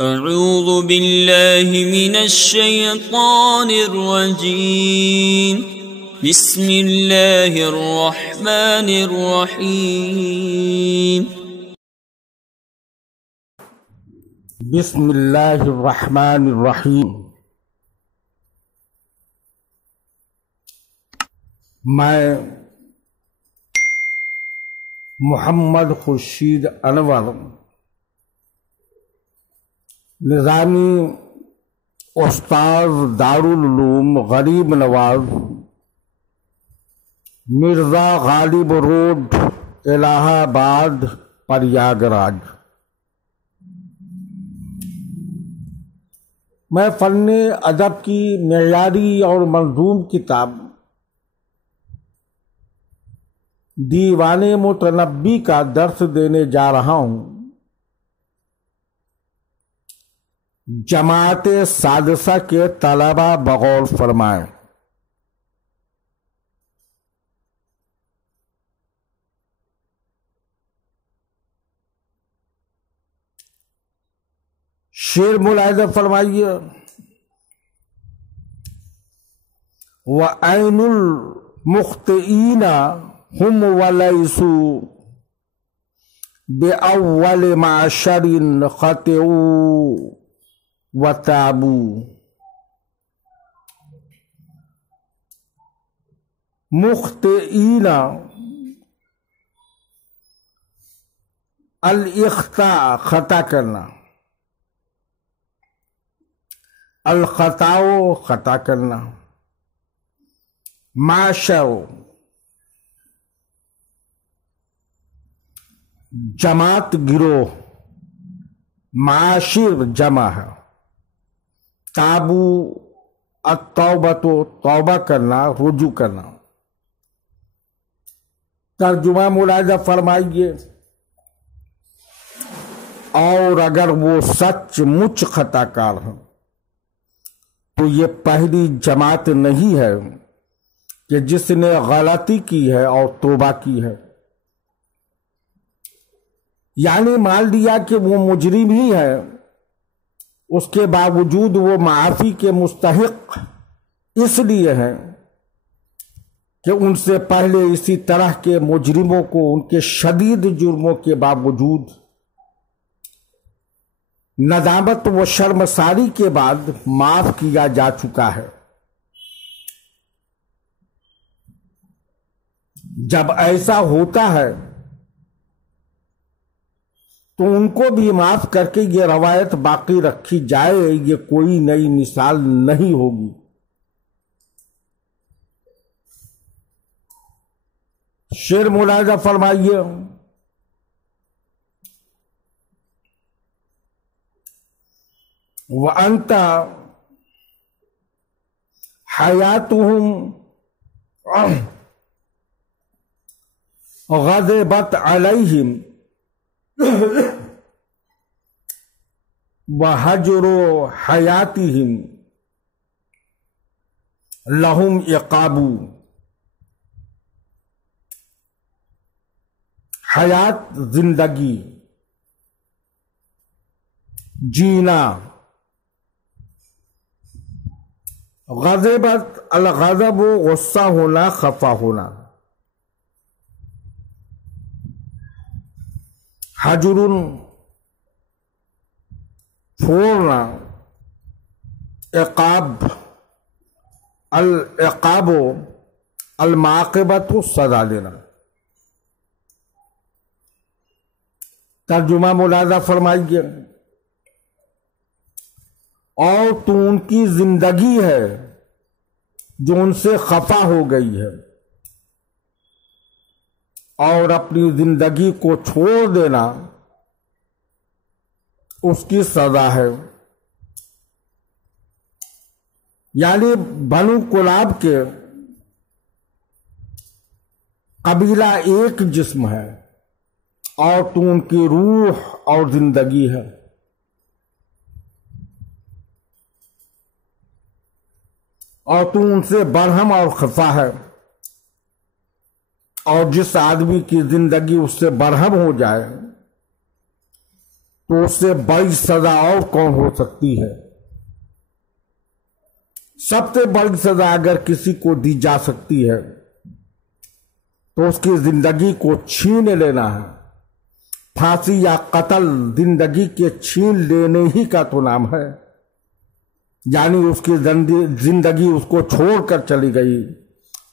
اعوذ باللہ من الشیطان الرجیم بسم اللہ الرحمن الرحیم بسم اللہ الرحمن الرحیم۔ میں محمد خورشید انور نظامی استاذ دارالعلوم غریب نواز مرزا غالب روڈ الہ آباد پریاگراج، میں فن ادب کی معیاری اور منظوم کتاب دیوان متنبی کا درس دینے جا رہا ہوں۔ جماعت سادسہ کے طلبہ بغور فرمائیں۔ شعر ملاحظہ فرمائیے۔ وَعَيْنُ الْمُخْطِئِينَ هُمْ وَلَيْسُوا بِأَوَّلِ مَعْشَرٍ خَطِئُوا وَتَابُوا۔ مخطئین الاخطاء خطا کرنا، الخطاء خطا کرنا، معشر جماعت گروہ، معاشر جمع ہے، تابو التوبۃ توبہ کرنا، رجوع کرنا۔ ترجمہ ملاحظہ فرمائیے۔ اور اگر وہ سچ مچ خطا کار ہے تو یہ پہلی جماعت نہیں ہے کہ جس نے غلطی کی ہے اور توبہ کی ہے، یعنی مان لیا کہ وہ مجرم ہی ہے، اس کے باوجود وہ معافی کے مستحق اس لیے ہیں کہ ان سے پہلے اسی طرح کے مجرموں کو ان کے شدید جرموں کے باوجود ندامت و شرمساری کے بعد معاف کیا جا چکا ہے۔ جب ایسا ہوتا ہے تو ان کو بھی معاف کر کے یہ روایت باقی رکھی جائے، یہ کوئی نئی مثال نہیں ہوگی۔ شعر ملاحظہ فرمائیے۔ وَأَنْتَ حَيَاتُهُمْ غَضِبَتْ عَلَيْهِمْ وَحَجْرُ حَيَاتِهِمْ لَهُمْ عِقَابُ۔ حیات زندگی، جینا، غضبت الغضب غصہ ہونا، خفا ہونا، حجر چھوڑنا، عقاب العقاب المعاقبت سزا دینا۔ ترجمہ ملاحظہ فرمائیے۔ اور تو ان کی زندگی ہے جو ان سے خفا ہو گئی ہے، اور اپنی زندگی کو چھوڑ دینا اس کی سزا ہے۔ یعنی بنو کلاب کے قبیلہ ایک جسم ہے اور تو ان کی روح اور زندگی ہے، اور تو ان سے برہم اور خفا ہے، اور جس آدمی کی زندگی اس سے برہم ہو جائے تو اس سے بڑی سزا اور کون ہو سکتی ہے؟ سب سے بڑی سزا اگر کسی کو دی جا سکتی ہے تو اس کی زندگی کو چھین لینا ہے۔ پھانسی یا قتل زندگی کے چھین لینے ہی کا تو نام ہے، یعنی اس کی زندگی اس کو چھوڑ کر چلی گئی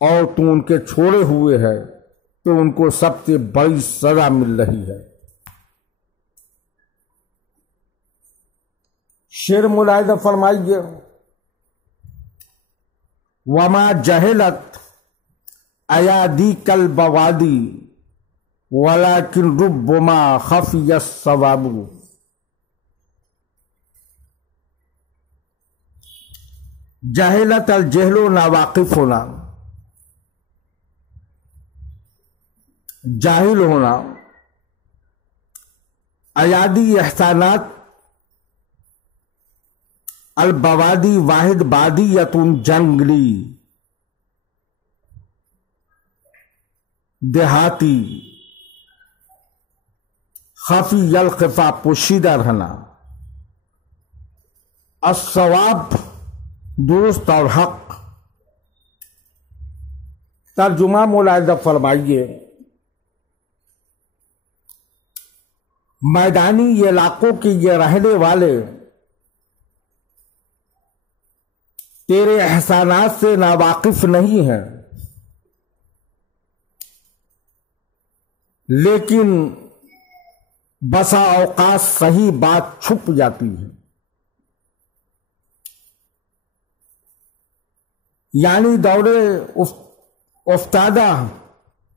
اور تو ان کے چھوڑے ہوئے ہے تو ان کو سب سے بڑی سزا مل رہی ہے۔ شعر ملاحظہ فرمائیے، وما جہلت ایادی کالبوادی ولکن ربما خفی الصواب۔ جہلت الجہل و ناواقف ہونا، جاہل ہونا، ایادی احسانات، البوادی واحد بادیتن جنگلی دیہاتی، خفی الخفا پوشیدہ رہنا، الصواب درست اور حق۔ ترجمہ ملاحظہ فرمائیے، میدانی علاقوں کے یہ رہنے والے تیرے احسانات سے ناواقف نہیں ہیں، لیکن بسا اوقات صحیح بات چھپ جاتی ہے، یعنی دورے افتادہ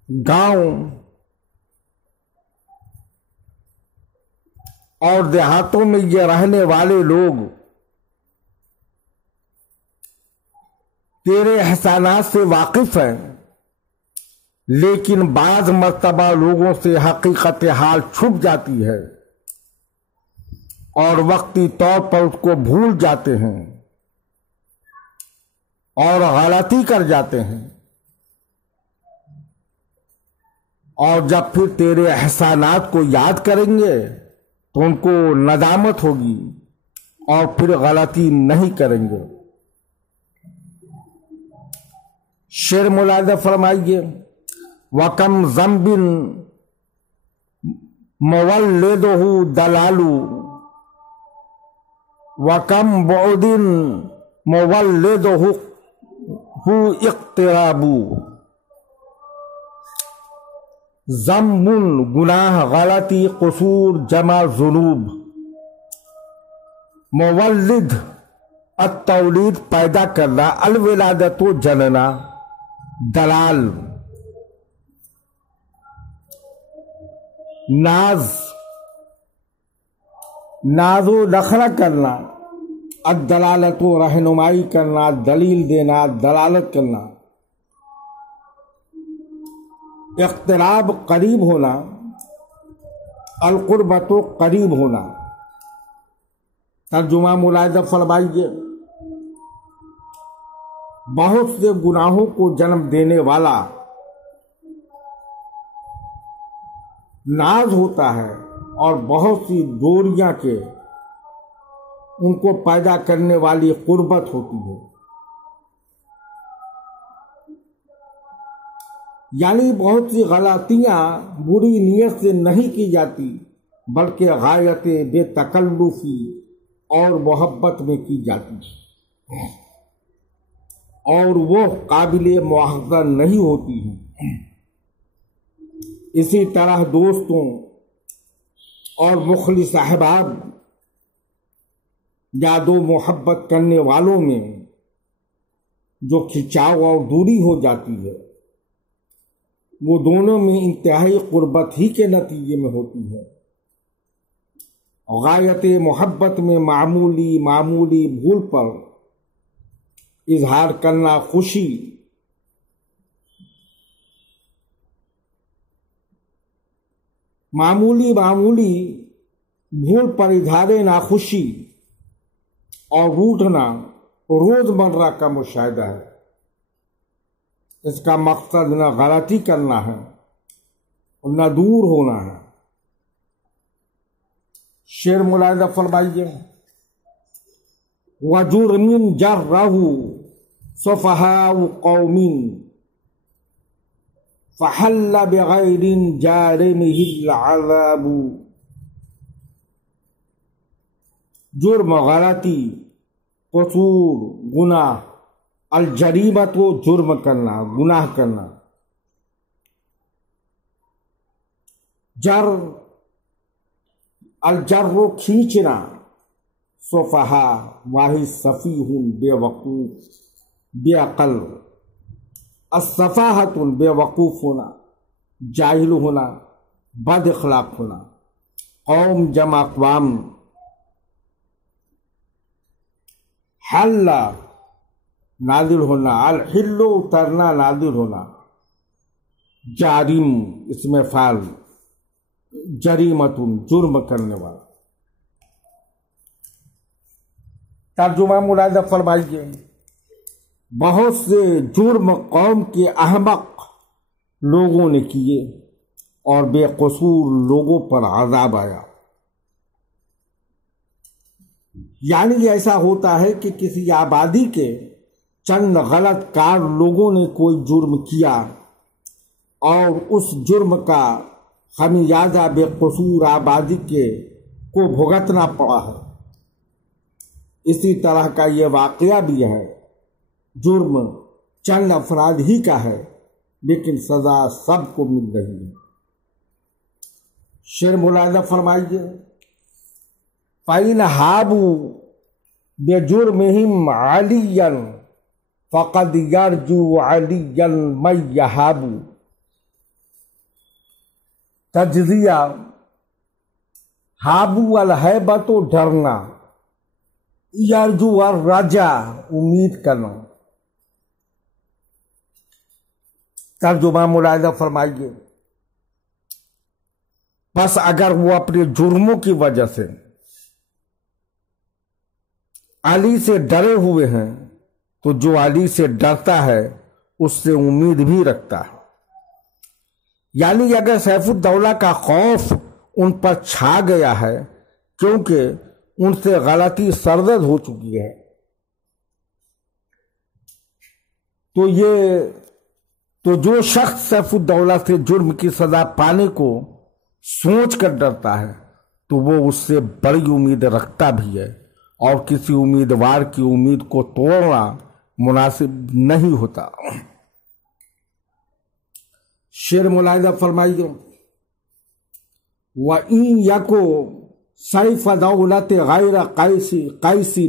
گاؤں اور دیہاتوں میں یہ رہنے والے لوگ تیرے احسانات سے واقف ہیں، لیکن بعض مرتبہ لوگوں سے حقیقت حال چھپ جاتی ہے اور وقتی طور پر اس کو بھول جاتے ہیں اور غلطی کر جاتے ہیں، اور جب پھر تیرے احسانات کو یاد کریں گے تو ان کو ندامت ہوگی اور پھر غلطی نہیں کریں گے۔ شعر ملاحظہ فرمائیے، وَكَمْ ذَنْبٍ مُوَلِّدُهُ دَلَالُ وَكَمْ بُعْدٍ مُوَلِّدُهُ اقتراب۔ ذنب گناہ، غلطی، قصور جمع ذنوب، مولد التولید پیدا کرنا، الولادت جننا، دلال ناز و نخرہ کرنا، الدلالت رہنمائی کرنا، دلیل دینا، دلالت کرنا، اقتراب قریب ہونا، القربت قریب ہونا۔ ترجمہ ملاحظہ فرمائیے، بہت سے گناہوں کو جنم دینے والا ناز ہوتا ہے اور بہت سی دوریاں کے ان کو پیدا کرنے والی قربت ہوتی ہے، یعنی بہت سی غلطیاں بری نیت سے نہیں کی جاتی بلکہ غایت بے تکلفی اور محبت میں کی جاتی ہے، اور وہ قابل مواخذہ نہیں ہوتی ہیں۔ اسی طرح دوستوں اور مخلص احباب، یاد و محبت کرنے والوں میں جو کھنچاؤ اور دوری ہو جاتی ہے وہ دونوں میں انتہائی قربت ہی کے نتیجے میں ہوتی ہے۔ غایت محبت میں معمولی بھول پر اظہار کرنا خوشی، معمولی بھول پر اظہار ناخوشی اور روٹھنا روزمرہ کا مشاہدہ ہے۔ اس کا مقصد نہ غلطی کرنا ہے اور نہ دور ہونا ہے۔ شعر ملاحظہ فرمائیے، وَجُرْمٍ جَرَّهُ صُفَحَاءُ قَوْمٍ فَحَلَّ بِغَيْرٍ جَارِمِهِ الْعَذَابُ۔ جرم، غلطی، قصور، گناہ، الجریمت و جرم کرنا، گناہ کرنا، جر، الجر کھینچنا، صفحا واحد سفیہ بے وقوف، بے عقل، الصفاحت بے وقوف ہونا، جاہل ہونا، بد اخلاق ہونا، قوم جمع اقوام، حل نازل ہونا، الحل اترنا نازل ہونا، جارم اس میں فعل، جریمت جرم کرنے والا۔ ترجمہ ملاحظہ فرمائیے، بہت سے جرم قوم کے احمق لوگوں نے کیے اور بے قصور لوگوں پر عذاب آیا۔ یعنی ایسا ہوتا ہے کہ کسی آبادی کے چند غلط کار لوگوں نے کوئی جرم کیا اور اس جرم کا خمیازہ بے قصور آبادی کو بھگتنا پڑا ہے۔ اسی طرح کا یہ واقعہ بھی ہے، جرم چند افراد ہی کا ہے لیکن سزا سب کو مل رہی ہے۔ شعر ملاحظہ فرمائیے، فَإِنْ هَابُوا بِجُرْمِهِمْ عَلِيًّا فَقَدْ يَرْجُو عَلِيًّا مَنْ يَهَابُ۔ تجزیہ، ہابو الہیبت ڈرنا، یرجو الرجا امید کرنا۔ ترجمہ ملاحظہ فرمائیے، بس اگر وہ اپنے جرموں کی وجہ سے علی سے ڈرے ہوئے ہیں تو جو علی سے ڈرتا ہے اس سے امید بھی رکھتا ہے۔ یعنی اگر سیف الدولہ کا خوف ان پر چھا گیا ہے کیونکہ ان سے غلطی سرزد ہو چکی ہے، تو جو شخص سیف الدولہ سے جرم کی سزا پانے کو سوچ کر ڈرتا ہے تو وہ اس سے بڑی امید رکھتا بھی ہے، اور کسی امیدوار کی امید کو توڑنا مناسب نہیں ہوتا۔ شعر ملاحظہ فرمائیے، وَإِن يَكُ سَيْفَ دَوْلَةِ غَيْرَ قَيْسٍ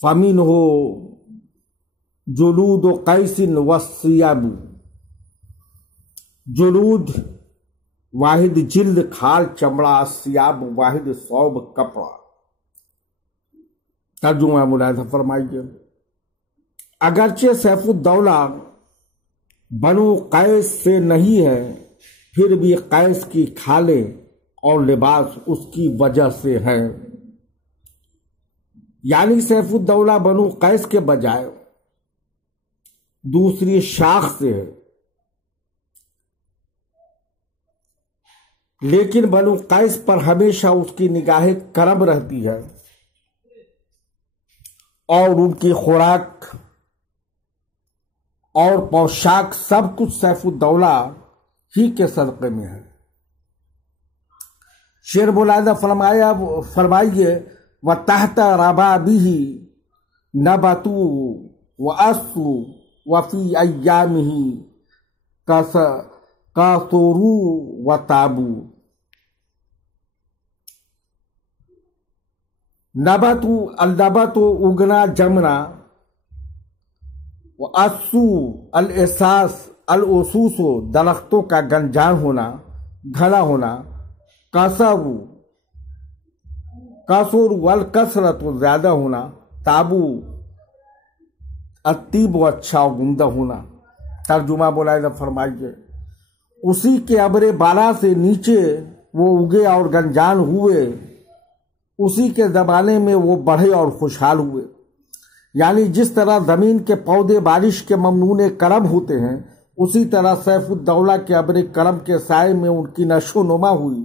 فَمِنْهُ جُلُودُ قَيْسٍ وَالثِّيَابُ۔ جلود واحد جلد کھال چمڑا، الثیاب واحد ثوب کپڑا۔ ترجمہ ملاحظہ فرمائیے، اگرچہ سیف الدولہ بنو قیس سے نہیں ہے پھر بھی قیس کی کھالیں اور لباس اس کی وجہ سے ہیں۔ یعنی سیف الدولہ بنو قیس کے بجائے دوسری شاخ سے ہے، لیکن بنو قیس پر ہمیشہ اس کی نگاہ کرم رہتی ہے اور ان کی خوراک اور پوشاک سب کچھ سیف الدولہ ہی کے صدقے میں ہے۔ شعر ملاحظہ فرمائیے، وَتَحْتَ رَبَابِهِ نَبَتُوا وَأَسُّوا وَفِي أَيَّامِهِ كَثُرُوا وَتَابُوا۔ النبت اگنا جمنا، الاساس الاسوس درختوں کا گنجان ہونا، گھنا ہونا، کثر والکثرت زیادہ ہونا، تابو الطیب اچھا عمدہ ہونا۔ ترجمہ ملاحظہ فرمائیے، اسی کے ابر بالا سے نیچے وہ اگے اور گنجان ہوئے، اسی کے زمانے میں وہ بڑھے اور خوشحال ہوئے۔ یعنی جس طرح زمین کے پودے بارش کے ممنون کرم ہوتے ہیں، اسی طرح سیف الدولہ کے ابر کرم کے سائے میں ان کی نشو و نما ہوئی